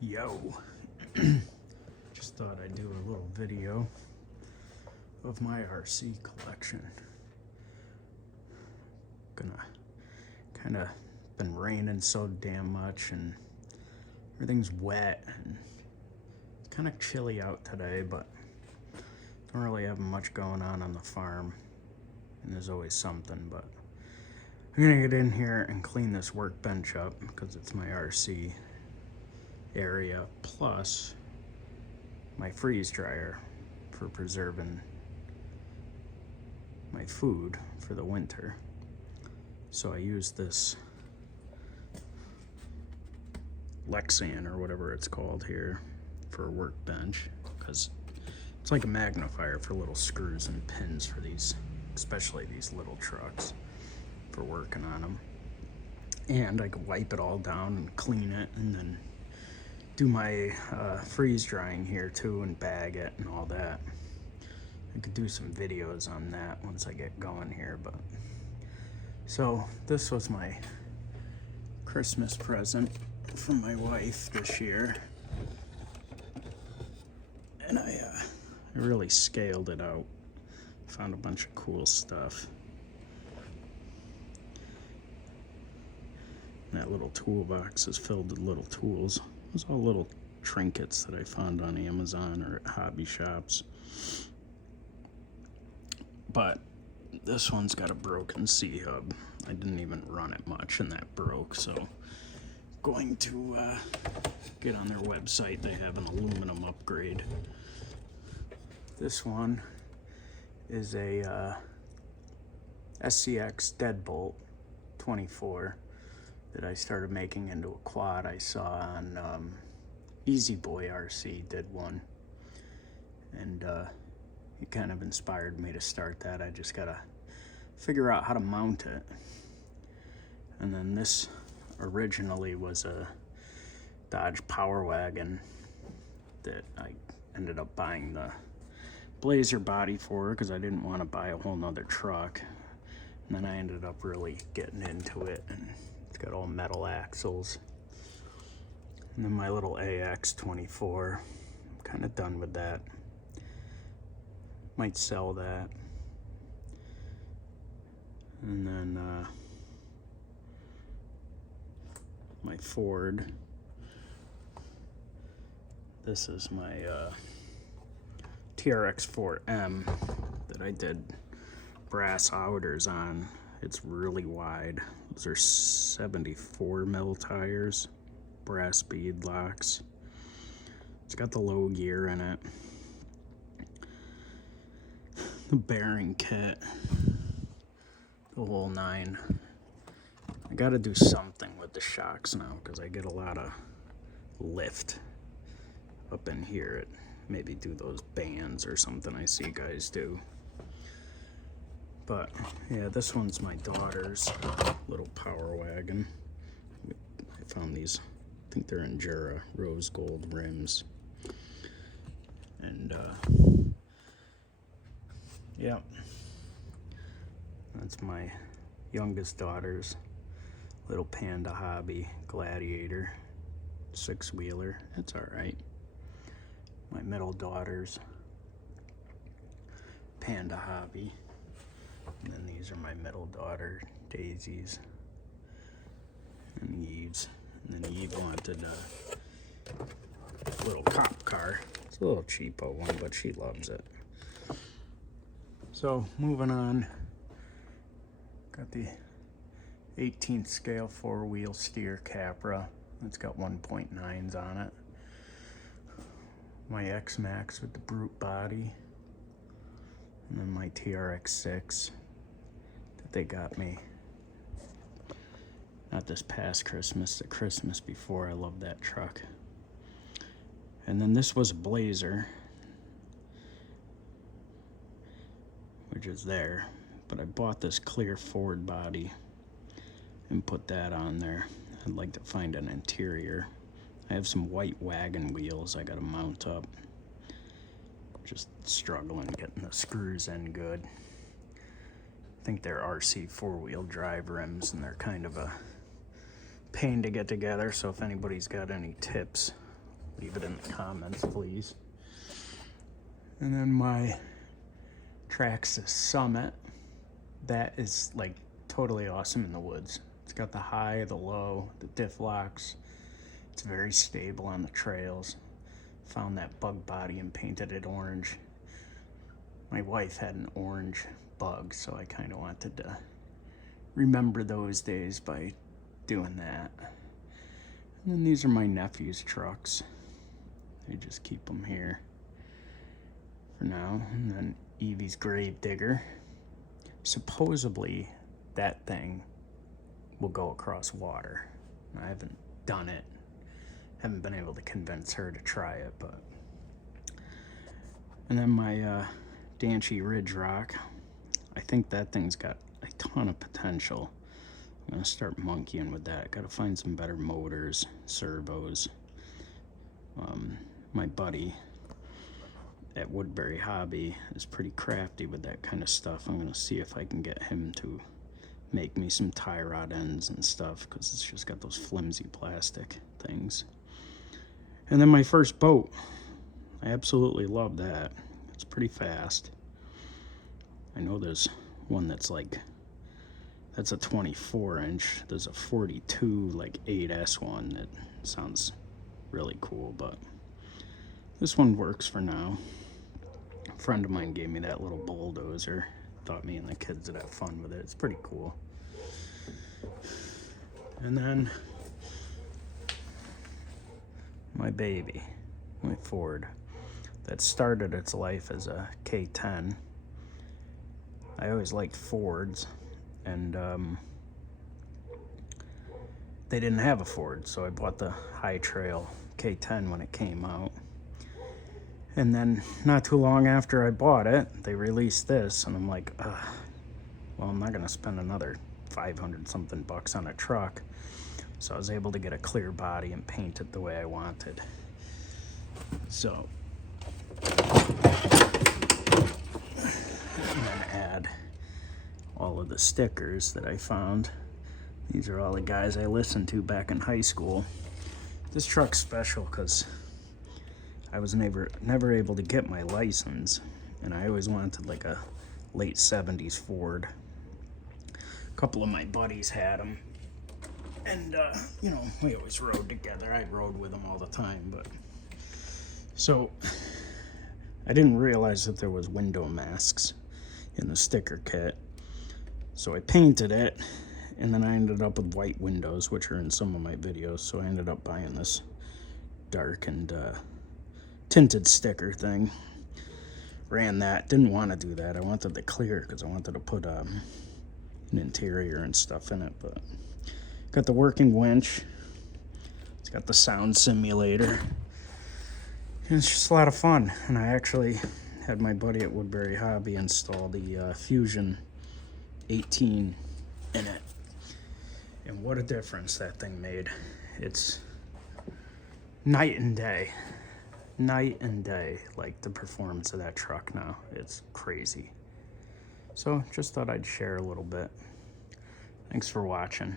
Yo, just thought I'd do a little video of my RC collection. Kinda been raining so damn much and everything's wet and it's kind of chilly out today, but don't really have much going on the farm, and there's always something. But I'm gonna get in here and clean this workbench up because it's my RC area, plus my freeze dryer for preserving my food for the winter. So I use this Lexan or whatever it's called here for a workbench because it's like a magnifier for little screws and pins for these, especially these little trucks, for working on them. And I can wipe it all down and clean it and then do my freeze drying here too and bag it and all that. I could do some videos on that once I get going here. But so this was my Christmas present from my wife this year, and I really scaled it out. Found a bunch of cool stuff. That little toolbox is filled with little tools. Those all little trinkets that I found on Amazon or at hobby shops. But this one's got a broken C-hub. I didn't even run it much and that broke, so going to get on their website. They have an aluminum upgrade. This one is a SCX deadbolt 24 that I started making into a quad. I saw on Easy Boy RC did one, and it kind of inspired me to start that. I just gotta figure out how to mount it. And then this originally was a Dodge Power Wagon that I ended up buying the Blazer body for because I didn't want to buy a whole nother truck. And then I ended up really getting into it, and it's got all metal axles. And then my little AX24, I'm kind of done with that. Might sell that. And then my Ford. This is my TRX4M that I did brass outers on. It's really wide. Those are 74 mil tires, brass bead locks. It's got the low gear in it. The bearing kit, the whole nine. I gotta do something with the shocks now because I get a lot of lift up in here. Maybe do those bands or something I see guys do. But yeah, this one's my daughter's little Power Wagon. I found these, I think they're Endura rose gold rims. And yeah, that's my youngest daughter's little Panda Hobby Gladiator 6-wheeler. It's all right. My middle daughter's Panda Hobby. And then these are my middle daughter Daisy's and Eve's. And then Eve wanted a little cop car. It's a little cheapo one, but she loves it. So moving on, got the 18th scale 4-wheel steer Capra. It's got 1.9s on it. My X-Max with the brute body. And then my TRX6 that they got me, not this past Christmas, the Christmas before. I love that truck. And then this was a Blazer, which is there, but I bought this clear Ford body and put that on there. I'd like to find an interior. I have some white wagon wheels I gotta mount up. Just struggling getting the screws in good. I think they're RC 4-wheel drive rims, and they're kind of a pain to get together, so if anybody's got any tips, leave it in the comments, please. And then my Traxxas Summit, that is like totally awesome in the woods. It's got the high, the low, the diff locks. It's very stable on the trails. Found that bug body and painted it orange. My wife had an orange bug, so I kind of wanted to remember those days by doing that. And then these are my nephew's trucks. I just keep them here for now. And then Evie's grave digger. Supposedly that thing will go across water. I haven't done it. Haven't been able to convince her to try it, but. And then my Danchi Ridge Rock. I think that thing's got a ton of potential. I'm gonna start monkeying with that. Gotta find some better motors, servos. My buddy at Woodbury Hobby is pretty crafty with that kind of stuff. I'm gonna see if I can get him to make me some tie rod ends and stuff, because it's just got those flimsy plastic things. And then my first boat. I absolutely love that. It's pretty fast. I know there's one that's like, that's a 24-inch. There's a 42 like 8S one that sounds really cool, but this one works for now. A friend of mine gave me that little bulldozer. Thought me and the kids would have fun with it. It's pretty cool. And then my baby, my Ford, that started its life as a K10. I always liked Fords, and they didn't have a Ford, so I bought the High Trail K10 when it came out. And then not too long after I bought it, they released this, and I'm like, well, I'm not gonna spend another 500 something bucks on a truck. So I was able to get a clear body and paint it the way I wanted. So, and then add all of the stickers that I found. These are all the guys I listened to back in high school. This truck's special because I was never able to get my license, and I always wanted like a late 70s Ford. A couple of my buddies had them, and you know, we always rode together. I rode with them all the time, but so I didn't realize that there was window masks in the sticker kit. So I painted it, and then I ended up with white windows, which are in some of my videos. So I ended up buying this darkened tinted sticker thing. Ran that. Didn't want to do that. I wanted the clear because I wanted to put an interior and stuff in it. But got the working winch. It's got the sound simulator. And it's just a lot of fun. And I actually had my buddy at Woodbury Hobby install the Fusion 18 in it. And what a difference that thing made. It's night and day. Night and day, like the performance of that truck now. It's crazy. So just thought I'd share a little bit. Thanks for watching.